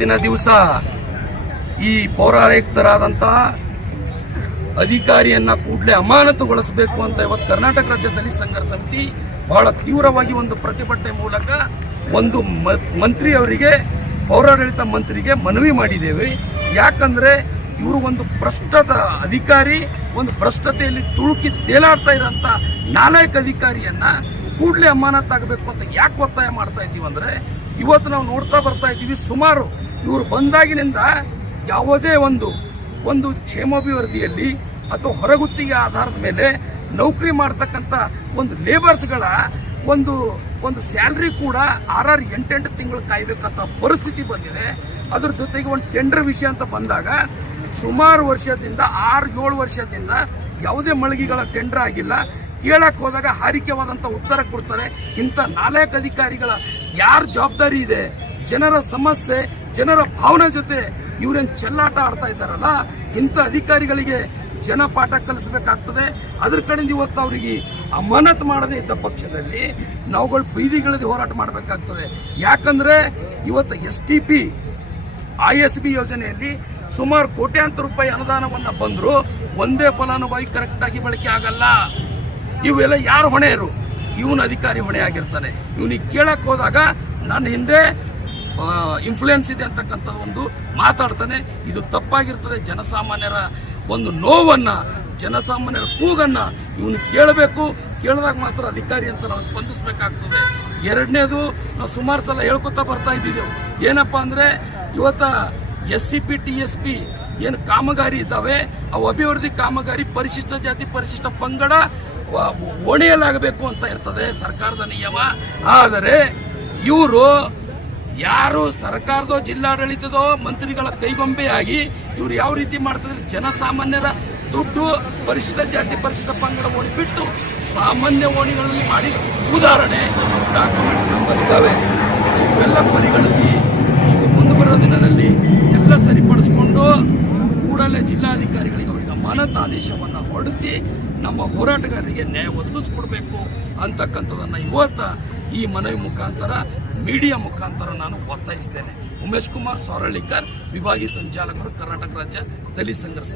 ದಿನ ದಿವಸ ಈ ಪೌರಾಯುಕ್ತರಾದಂತಹ ಅಧಿಕಾರಿಯನ್ನ ಕೂಡಲೇ ಅಮಾನತುಗೊಳಿಸಬೇಕು ಅಂತ ಇವತ್ತು ಕರ್ನಾಟಕ ರಾಜ್ಯ ದಲಿತ ಸಂಘರ್ಷ ಸಮಿತಿ ಬಹಳ ತೀವ್ರವಾಗಿ ಒಂದು ಪ್ರತಿಭಟನೆ ಮೂಲಕ ಒಂದು ಮಂತ್ರಿ ಅವರಿಗೆ, ಪೌರಾಡಳಿತ ಮಂತ್ರಿಗೆ ಮನವಿ ಮಾಡಿದ್ದೇವೆ. ಯಾಕಂದ್ರೆ ಇವರು ಒಂದು ಭ್ರಷ್ಟದ ಅಧಿಕಾರಿ, ಒಂದು ಭ್ರಷ್ಟತೆಯಲ್ಲಿ ತುಳುಕಿ ತೇಲಾಡ್ತಾ ಇರೋಂಥ ನಾಲಾಯಕ ಅಧಿಕಾರಿಯನ್ನ ಕೂಡಲೇ ಅಮಾನತಾಗಬೇಕು ಅಂತ ಯಾಕೆ ಒತ್ತಾಯ ಮಾಡ್ತಾ ಇದ್ದೀವಿ ಅಂದರೆ, ಇವತ್ತು ನಾವು ನೋಡ್ತಾ ಬರ್ತಾ ಇದ್ದೀವಿ ಸುಮಾರು ಇವರು ಬಂದಾಗಿನಿಂದ ಯಾವುದೇ ಒಂದು ಒಂದು ಕ್ಷೇಮಾಭಿವೃದ್ಧಿಯಲ್ಲಿ ಅಥವಾ ಹೊರಗುತ್ತಿಗೆ ಆಧಾರದ ಮೇಲೆ ನೌಕರಿ ಮಾಡ್ತಕ್ಕಂಥ ಒಂದು ಲೇಬರ್ಸ್ಗಳ ಒಂದು ಒಂದು ಸ್ಯಾಲ್ರಿ ಕೂಡ ಆರಾರು ಎಂಟೆಂಟು ತಿಂಗಳು ಕಾಯ್ಬೇಕಂತ ಪರಿಸ್ಥಿತಿ ಬಂದಿದೆ. ಅದ್ರ ಜೊತೆಗೆ ಒಂದು ಟೆಂಡರ್ ವಿಷಯ ಅಂತ ಬಂದಾಗ, ಸುಮಾರು ವರ್ಷದಿಂದ, ಆರು ಏಳು ವರ್ಷದಿಂದ ಯಾವುದೇ ಮಳಿಗೆಗಳ ಟೆಂಡರ್ ಆಗಿಲ್ಲ. ಕೇಳಕ್ ಹೋದಾಗ ಹಾರಿಕೆವಾದಂತ ಉತ್ತರ ಕೊಡ್ತಾರೆ. ಇಂಥ ನಾಲ್ಕು ಅಧಿಕಾರಿಗಳ ಯಾರ ಜವಾಬ್ದಾರಿ ಇದೆ? ಜನರ ಸಮಸ್ಯೆ, ಜನರ ಭಾವನೆ ಜೊತೆ ಇವರೇನು ಚೆಲ್ಲಾಟ ಆಡ್ತಾ ಇದ್ದಾರಲ್ಲ, ಇಂಥ ಅಧಿಕಾರಿಗಳಿಗೆ ಜನ ಪಾಠ ಕಲಿಸಬೇಕಾಗ್ತದೆ. ಅದ್ರ ಕಡೆಯಿಂದ ಇವತ್ತು ಅವರಿಗೆ ಅಮಾನತ್ ಮಾಡದೇ ಇದ್ದ ಪಕ್ಷದಲ್ಲಿ ನಾವುಗಳು ಬೀದಿಗಳಲ್ಲಿ ಹೋರಾಟ ಮಾಡಬೇಕಾಗ್ತದೆ. ಯಾಕಂದ್ರೆ ಇವತ್ತು S T P, I S B ಯೋಜನೆಯಲ್ಲಿ ಸುಮಾರು ಕೋಟ್ಯಾಂತರ ರೂಪಾಯಿ ಅನುದಾನವನ್ನು ಬಂದರೂ, ಒಂದೇ ಫಲಾನುಭವಿ ಕರೆಕ್ಟಾಗಿ ಬಳಕೆ ಆಗಲ್ಲ. ಇವೆಲ್ಲ ಯಾರು ಹೊಣೆಯರು? ಇವನು ಅಧಿಕಾರಿ ಹೊಣೆ ಆಗಿರ್ತಾನೆ. ಇವನಿಗೆ ಕೇಳಕ್ ಹೋದಾಗ ನನ್ನ ಹಿಂದೆ ಇನ್ಫ್ಲೂಯೆನ್ಸ್ ಇದೆ ಅಂತಕ್ಕಂಥ ಒಂದು ಮಾತಾಡ್ತಾನೆ. ಇದು ತಪ್ಪಾಗಿರ್ತದೆ. ಜನಸಾಮಾನ್ಯರ ಒಂದು ನೋವನ್ನ, ಜನಸಾಮಾನ್ಯರ ಕೂಗನ್ನ ಇವನು ಕೇಳಬೇಕು. ಕೇಳಿದಾಗ ಮಾತ್ರ ಅಧಿಕಾರಿ ಅಂತ ನಾವು ಸ್ಪಂದಿಸಬೇಕಾಗ್ತದೆ. ಎರಡನೇದು, ನಾವು ಸುಮಾರು ಸಲ ಹೇಳ್ಕೊತಾ ಬರ್ತಾ ಇದ್ದಿದ್ದೆವು ಏನಪ್ಪಾ ಅಂದ್ರೆ, ಇವತ್ತ S C P T S P ಏನು ಕಾಮಗಾರಿ ಇದ್ದಾವೆ, ಅವು ಅಭಿವೃದ್ಧಿ ಕಾಮಗಾರಿ, ಪರಿಶಿಷ್ಟ ಜಾತಿ, ಪರಿಶಿಷ್ಟ ಪಂಗಡ ಓಣಿಯಲಾಗಬೇಕು ಅಂತ ಇರ್ತದೆ ಸರ್ಕಾರದ ನಿಯಮ. ಆದರೆ ಇವರು ಯಾರು ಸರ್ಕಾರದೋ ಜಿಲ್ಲಾಡಳಿತದೋ ಮಂತ್ರಿಗಳ ಕೈಗೊಂಬೆಯಾಗಿ ಇವ್ರು ಯಾವ ರೀತಿ ಮಾಡ್ತಿದ್ರೆ ಜನಸಾಮಾನ್ಯರ ದುಡ್ಡು ಪರಿಶಿಷ್ಟ ಜಾತಿ, ಪರಿಶಿಷ್ಟ ಪಂಗಡ ಓಣಿ ಬಿಟ್ಟು ಸಾಮಾನ್ಯ ಓಣಿಗಳಲ್ಲಿ ಮಾಡಿ ಉದಾಹರಣೆ ಡಾಕ್ಯುಮೆಂಟ್ಸ್ ಇದ್ದಾವೆ. ಇವೆಲ್ಲ ಪರಿಗಣಿಸಿ ಮುಂದೆ ಬರೋ ದಿನದಲ್ಲಿ ಆದೇಶವನ್ನು ಹೊರಡಿಸಿ ನಮ್ಮ ಹೋರಾಟಗಾರರಿಗೆ ನ್ಯಾಯ ಒದಗಿಸ್ಕೊಡ್ಬೇಕು ಅಂತಕ್ಕಂಥದ್ದನ್ನು ಇವತ್ತ ಈ ಮನವಿ ಮುಖಾಂತರ, ಮೀಡಿಯಾ ಮುಖಾಂತರ ನಾನು ಒತ್ತಾಯಿಸ್ತೇನೆ. ಉಮೇಶ್ ಕುಮಾರ್ ಸೊರಳಿಕರ್ ವಿಭಾಗೀಯ ಸಂಚಾಲಕರು ಕರ್ನಾಟಕ ರಾಜ್ಯ ದಲಿತ ಸಂಘರ್ಷ